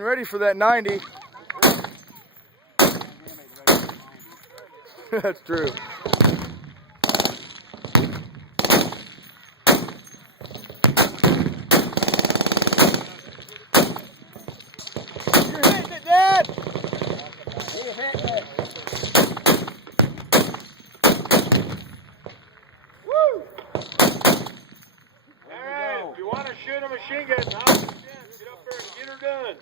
getting ready for that 90. That's true. You're hitting it, Dad! You're hitting it. Woo! Alright, if you want to shoot a machine gun, get up there and get her done.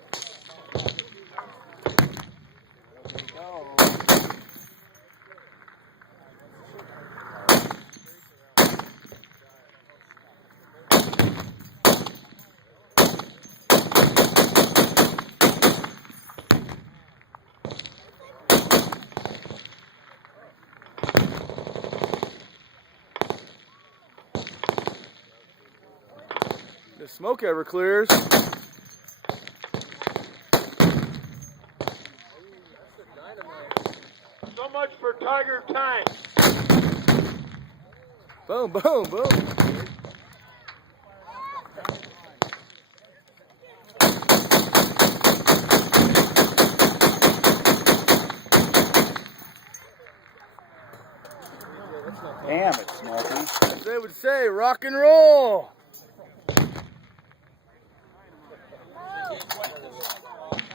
There we go. The smoke ever clears. So much for Tiger time. Boom, boom, boom. Damn it, Smoky. As they would say, rock and roll.